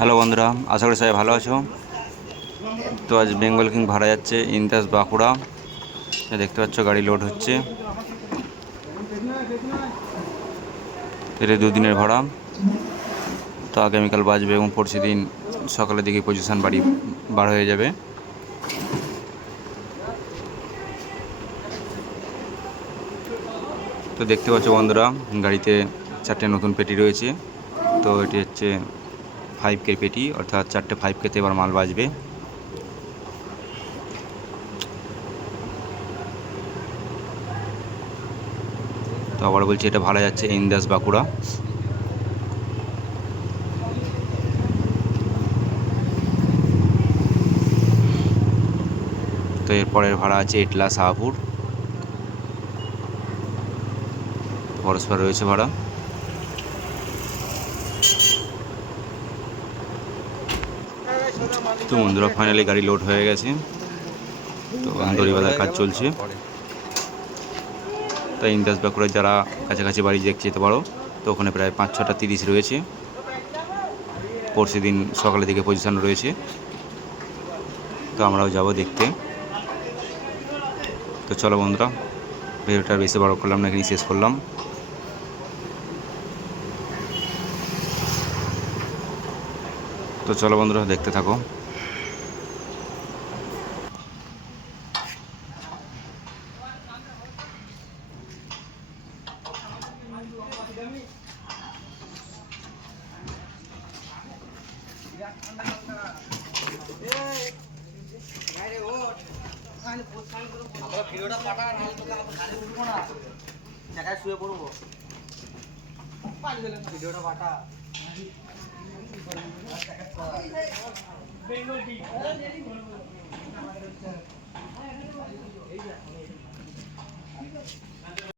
Hello বন্ধুরা, আশা করি সবাই ভালো আছো। তো আজ বেঙ্গল কিং ভাড়া যাচ্ছে ইন্দাস বাঁকুড়া। দেখতে পাচ্ছ গাড়ি লোড হচ্ছে। এটা 2 দিনের ভাড়া। তো আগামীকাল বাজবে এবং পরশু দিন সকালের দিকে পজিশন বার হয়ে যাবে। তো দেখতে পাচ্ছ বন্ধুরা, গাড়িতে 4টে নতুন পেটি রয়েছে। তো এটি হচ্ছে 5K পেটি, অর্থাৎ 4টে 5Kতে এবার মাল বাজবে। তো আবার বলছি, এটা ভাড়া যাচ্ছে ইন্দাস বাঁকুড়া। তো এরপরের ভাড়া আছে এটলা শাহপুর, পরস্পর রয়েছে ভাড়া। তো বন্ধুরা, ফাইনালি গাড়ি লোড হয়ে গেছে। তো দড়ি বাঁধার কাজ চলছে। তাই ইন্দাস বাঁকুড়ায় যারা কাছাকাছি বাড়ি দেখতে যেতে পারো, তো ওখানে প্রায় 5-6টা 30 রয়েছে। পরশু দিন সকালের দিকে পজিশন রয়েছে। তো আমরাও যাব দেখতে। তো চলো বন্ধুরা, ভিডিওটা বেশি বড় করলাম না, এখানেই শেষ করলাম। তো চলো বন্ধুরা, দেখতে থাকো। আমরা ভিডিওটা পাঠা নাহলে তোকে আমরা গাড়ি উঠবো না, জায়গায় শুয়ে পড়বো। ভিডিওটা পাঠা বেঙ্গল টি